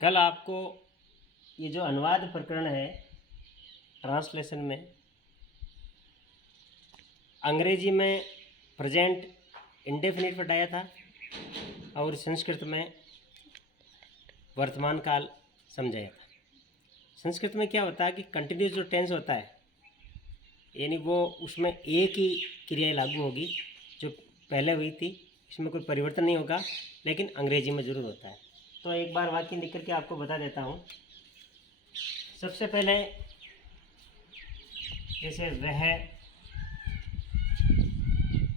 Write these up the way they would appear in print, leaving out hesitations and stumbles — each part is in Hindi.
कल आपको ये जो अनुवाद प्रकरण है ट्रांसलेशन में अंग्रेजी में प्रेजेंट इंडेफिनिट बताया था और संस्कृत में वर्तमान काल समझाया था। संस्कृत में क्या होता है कि कंटिन्यूस जो टेंस होता है यानी वो उसमें एक ही क्रिया लागू होगी जो पहले हुई थी, इसमें कोई परिवर्तन नहीं होगा, लेकिन अंग्रेजी में ज़रूर होता है। तो एक बार वाक्य लिख करके आपको बता देता हूँ। सबसे पहले जैसे वह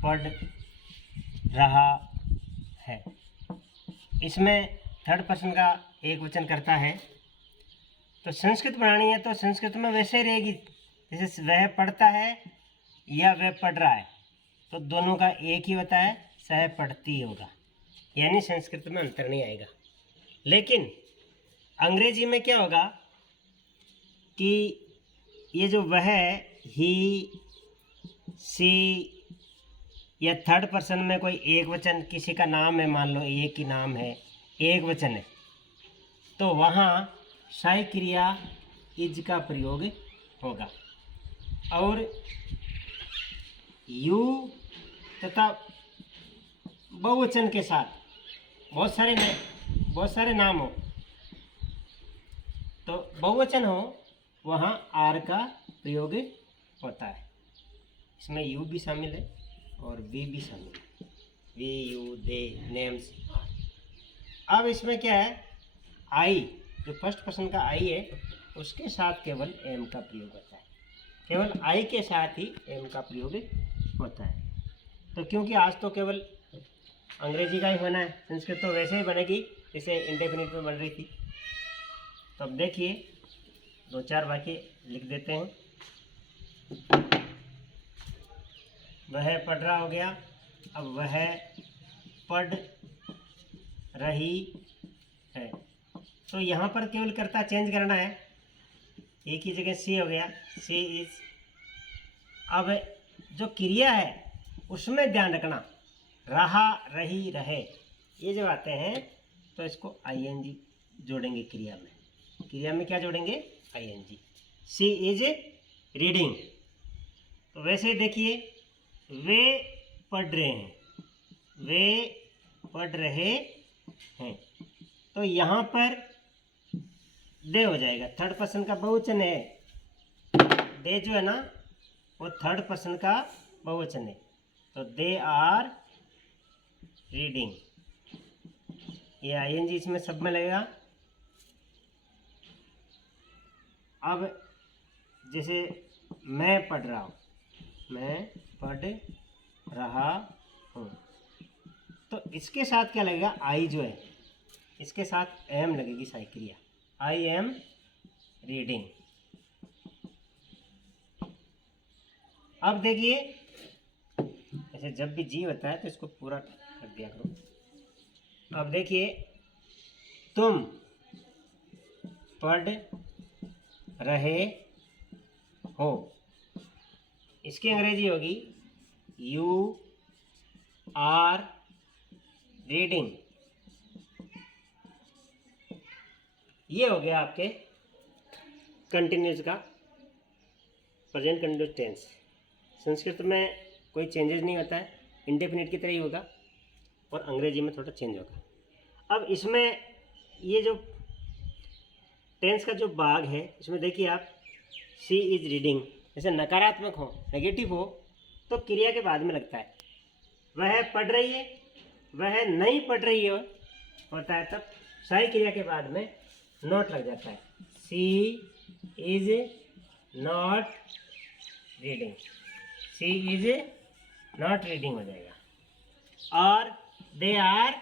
पढ़ रहा है, इसमें थर्ड पर्सन का एक वचन करता है। तो संस्कृत बनानी है तो संस्कृत में वैसे ही रहेगी, जैसे वह पढ़ता है या वह पढ़ रहा है, तो दोनों का एक ही होता है, सह पढ़ती होगा, यानी संस्कृत में अंतर नहीं आएगा। लेकिन अंग्रेजी में क्या होगा कि ये जो वह ही सी या थर्ड पर्सन में कोई एक वचन किसी का नाम है, मान लो एक ही नाम है, एक वचन है, तो वहाँ शाई क्रिया इज का प्रयोग होगा और यू तथा बहुवचन के साथ बहुत सारे नाम हो तो बहुवचन हो वहाँ आर का प्रयोग होता है। इसमें यू भी शामिल है और वी भी शामिल है, we you they names are. अब इसमें क्या है, आई जो फर्स्ट पर्सन का आई है उसके साथ केवल एम का प्रयोग होता है, केवल आई के साथ ही एम का प्रयोग होता है। तो क्योंकि आज तो केवल अंग्रेजी का ही बना है, संस्कृत तो वैसे ही बनेगी जैसे इंडेफिनिट में बन रही थी। तो अब देखिए दो चार वाक्य लिख देते हैं। वह पढ़ रहा हो गया, अब वह पढ़ रही है, तो यहाँ पर केवल कर्ता चेंज करना है, एक ही जगह सी हो गया, सी इज। अब जो क्रिया है उसमें ध्यान रखना, रहा रही रहे ये जब आते हैं तो इसको आईएनजी जोड़ेंगे क्रिया में। क्रिया में क्या जोड़ेंगे, आईएनजी। सी इज रीडिंग, तो वैसे ही देखिए वे पढ़ रहे हैं, वे पढ़ रहे हैं, तो यहाँ पर दे हो जाएगा, थर्ड पर्सन का बहुवचन है। दे जो है ना वो थर्ड पर्सन का बहुवचन है, तो दे आर रीडिंग, ये आईएनजी इसमें सब में लगेगा। अब जैसे मैं पढ़ रहा हूँ, मैं पढ़ रहा हूँ, तो इसके साथ क्या लगेगा, आई जो है इसके साथ एम लगेगी साई क्रिया, आई एम रीडिंग। अब देखिए ऐसे जब भी जी होता है तो इसको पूरा कर दिया करो। अब देखिए तुम पढ़ रहे हो, इसकी अंग्रेजी होगी यू आर रीडिंग। ये हो गया आपके कंटिन्यूस का प्रेजेंट कंटिन्यूस टेंस। संस्कृत में कोई चेंजेस नहीं होता है, इंडेफिनिट की तरह ही होगा और अंग्रेजी में थोड़ा चेंज होगा। अब इसमें ये जो टेंस का जो भाग है इसमें देखिए आप, सी इज रीडिंग, जैसे नकारात्मक हो, नेगेटिव हो तो क्रिया के बाद में लगता है। वह पढ़ रही है, वह नहीं पढ़ रही है होता है, तब सही क्रिया के बाद में नॉट लग जाता है, she is not reading, she is not reading हो जाएगा। और दे आर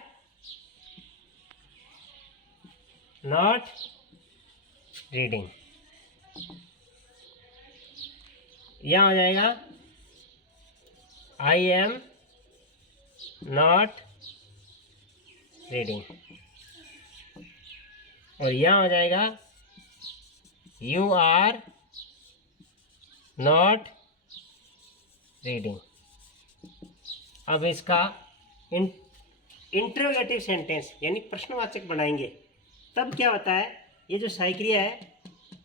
नॉट रीडिंग, यहाँ हो जाएगा आई एम नॉट रीडिंग, और यहाँ हो जाएगा यू आर नॉट रीडिंग। अब इसका इंटरोगेटिव सेंटेंस यानी प्रश्नवाचक बनाएंगे, तब क्या होता है, ये जो सहायक क्रिया है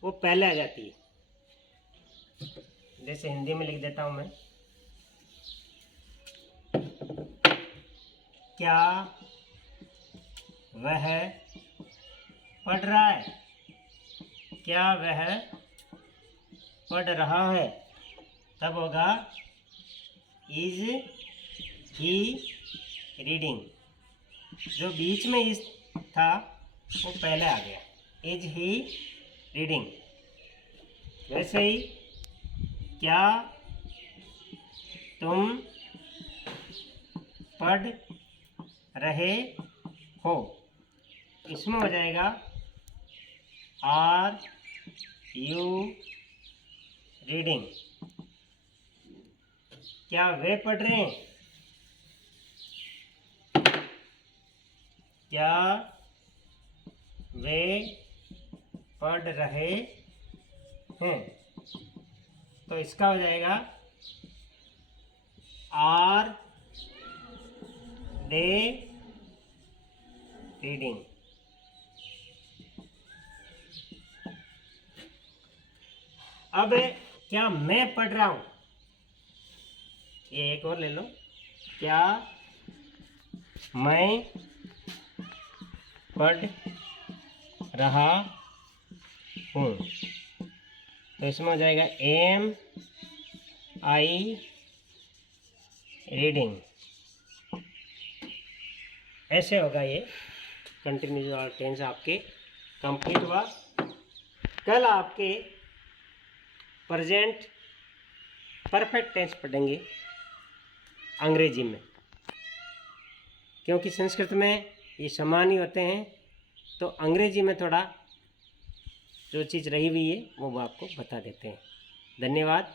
वो पहले आ जाती है। जैसे हिंदी में लिख देता हूं मैं, क्या वह पढ़ रहा है, क्या वह पढ़ रहा है, तब होगा इज ही रीडिंग। जो बीच में इस था वो पहले आ गया, इज ही रीडिंग। वैसे ही क्या तुम पढ़ रहे हो, इसमें हो जाएगा आर यू रीडिंग। क्या वे पढ़ रहे हैं, क्या वे पढ़ रहे हैं, तो इसका हो जाएगा आर दे रीडिंग। अब क्या मैं पढ़ रहा हूं, ये एक और ले लो, क्या मैं पढ़ रहा हूँ, तो इसमें हो जाएगा एम आई रीडिंग। ऐसे होगा ये कंटिन्यूस और टेंस आपके कंप्लीट हुआ। कल आपके प्रेजेंट परफेक्ट टेंस पढ़ेंगे अंग्रेजी में, क्योंकि संस्कृत में ये समान ही होते हैं, तो अंग्रेजी में थोड़ा जो चीज़ रही हुई है वो आपको बता देते हैं। धन्यवाद।